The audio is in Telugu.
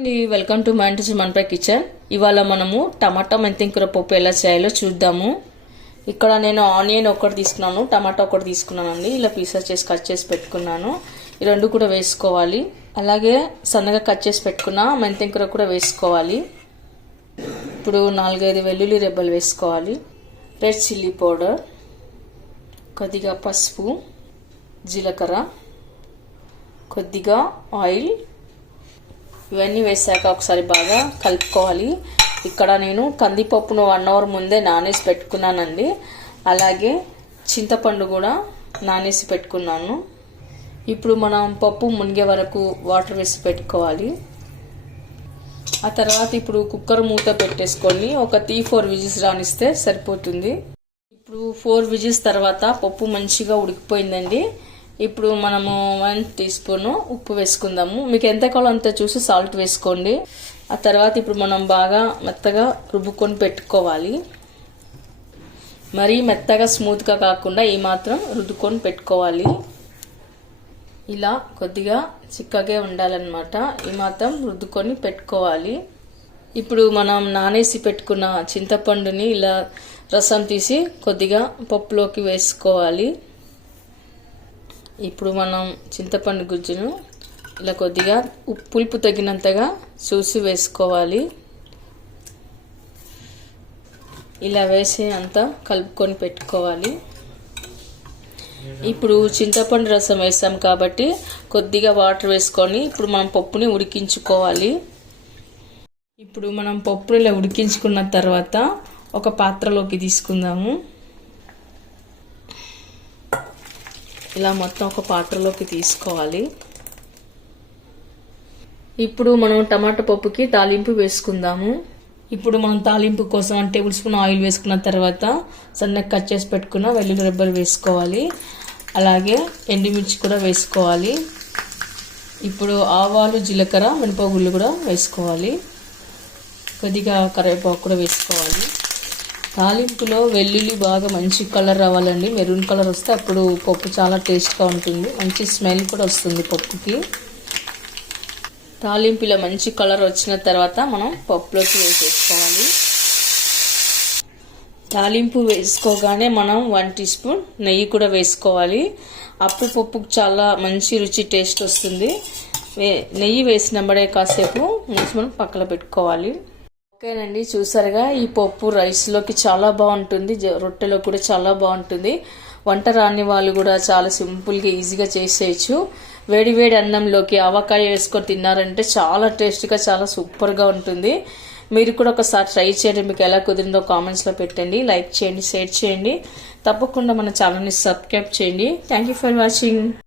అండి, వెల్కమ్ టు మై ఇంటి మనపై కిచెన్. ఇవాళ మనము టమాటా మెంతికూర పప్పు ఎలా చేయాలో చూద్దాము. ఇక్కడ నేను ఆనియన్ ఒకటి తీసుకున్నాను, టమాటా ఒకటి తీసుకున్నాను అండి. ఇలా పీసెస్ చేసి కట్ చేసి పెట్టుకున్నాను. ఈ రెండు కూడా వేసుకోవాలి. అలాగే సన్నగా కట్ చేసి పెట్టుకున్న మెంతికూర కూడా వేసుకోవాలి. ఇప్పుడు 4-5 వెల్లుల్లి రెబ్బలు వేసుకోవాలి. రెడ్ చిల్లీ పౌడర్, కొద్దిగా పసుపు, జీలకర్ర, కొద్దిగా ఆయిల్, ఇవన్నీ వేసాక ఒకసారి బాగా కలుపుకోవాలి. ఇక్కడ నేను కందిపప్పును 1 అవర్ ముందే నానేసి పెట్టుకున్నానండి. అలాగే చింతపండు కూడా నానేసి పెట్టుకున్నాను. ఇప్పుడు మనం పప్పు మునిగే వరకు వాటర్ వేసి పెట్టుకోవాలి. ఆ తర్వాత ఇప్పుడు కుక్కర్ మూత పెట్టేసుకొని ఒక 3-4 విజిల్స్ రానిస్తే సరిపోతుంది. ఇప్పుడు 4 విజిల్స్ తర్వాత పప్పు మంచిగా ఉడికిపోయిందండి. ఇప్పుడు మనము 1 టీ స్పూన్ ఉప్పు వేసుకుందాము. మీకు ఎంత కావాలో అంత చూసి సాల్ట్ వేసుకోండి. ఆ తర్వాత ఇప్పుడు మనం బాగా మెత్తగా రుబ్బుకొని పెట్టుకోవాలి. మరీ మెత్తగా స్మూత్గా కాకుండా ఈ మాత్రం రుద్దుకొని పెట్టుకోవాలి. ఇలా కొద్దిగా చిక్కగా ఉండాలన్నమాట. ఈ మాత్రం రుద్దుకొని పెట్టుకోవాలి. ఇప్పుడు మనం నానేసి పెట్టుకున్న చింతపండుని ఇలా రసం తీసి కొద్దిగా పప్పులోకి వేసుకోవాలి. ఇప్పుడు మనం చింతపండు గుజ్జును ఇలా కొద్దిగా పులుపు తగినంతగా చూసి వేసుకోవాలి. ఇలా వేసి అంతా కలుపుకొని పెట్టుకోవాలి. ఇప్పుడు చింతపండు రసం వేసాం కాబట్టి కొద్దిగా వాటర్ వేసుకొని ఇప్పుడు మనం పప్పుని ఉడికించుకోవాలి. ఇప్పుడు మనం పప్పుని ఇలా ఉడికించుకున్న తర్వాత ఒక పాత్రలోకి తీసుకుందాము. ఇలా మొత్తం ఒక పాత్రలోకి తీసుకోవాలి. ఇప్పుడు మనం టమాటా పప్పుకి తాలింపు వేసుకుందాము. ఇప్పుడు మనం తాలింపు కోసం 1 టేబుల్ స్పూన్ ఆయిల్ వేసుకున్న తర్వాత సన్నగా కట్ చేసి పెట్టుకున్న వెల్లుల్లి రెబ్బలు వేసుకోవాలి. అలాగే ఎండుమిర్చి కూడా వేసుకోవాలి. ఇప్పుడు ఆవాలు, జీలకర్ర, మినపగుళ్ళు కూడా వేసుకోవాలి. కొద్దిగా కరివేపాకు కూడా వేసుకోవాలి. తాలింపులో వెల్లుల్లి బాగా మంచి కలర్ రావాలండి. మెరూన్ కలర్ వస్తే అప్పుడు పప్పు చాలా టేస్ట్గా ఉంటుంది. మంచి స్మెల్ కూడా వస్తుంది పప్పుకి. తాలింపులో మంచి కలర్ వచ్చిన తర్వాత మనం పప్పులోకి వేసేసుకోవాలి. తాలింపు వేసుకోగానే మనం 1 టీ స్పూన్ నెయ్యి కూడా వేసుకోవాలి. అప్పుడు పప్పుకు చాలా మంచి రుచి టేస్ట్ వస్తుంది. నెయ్యి వేసినప్పుడే కాసేపు మనం పక్కన పెట్టుకోవాలి. ఓకేనండి, చూసారుగా ఈ పప్పు రైస్లోకి చాలా బాగుంటుంది, రొట్టెలో కూడా చాలా బాగుంటుంది. వంట రాని వాళ్ళు కూడా చాలా సింపుల్గా ఈజీగా చేసేయచ్చు. వేడి వేడి అన్నంలోకి ఆవకాయ వేసుకొని తిన్నారంటే చాలా టేస్ట్గా చాలా సూపర్గా ఉంటుంది. మీరు కూడా ఒకసారి ట్రై చేయండి. మీకు ఎలా కుదిరిందో కామెంట్స్లో పెట్టండి. లైక్ చేయండి, షేర్ చేయండి. తప్పకుండా మన ఛానల్ని సబ్స్క్రైబ్ చేయండి. Thank you for watching.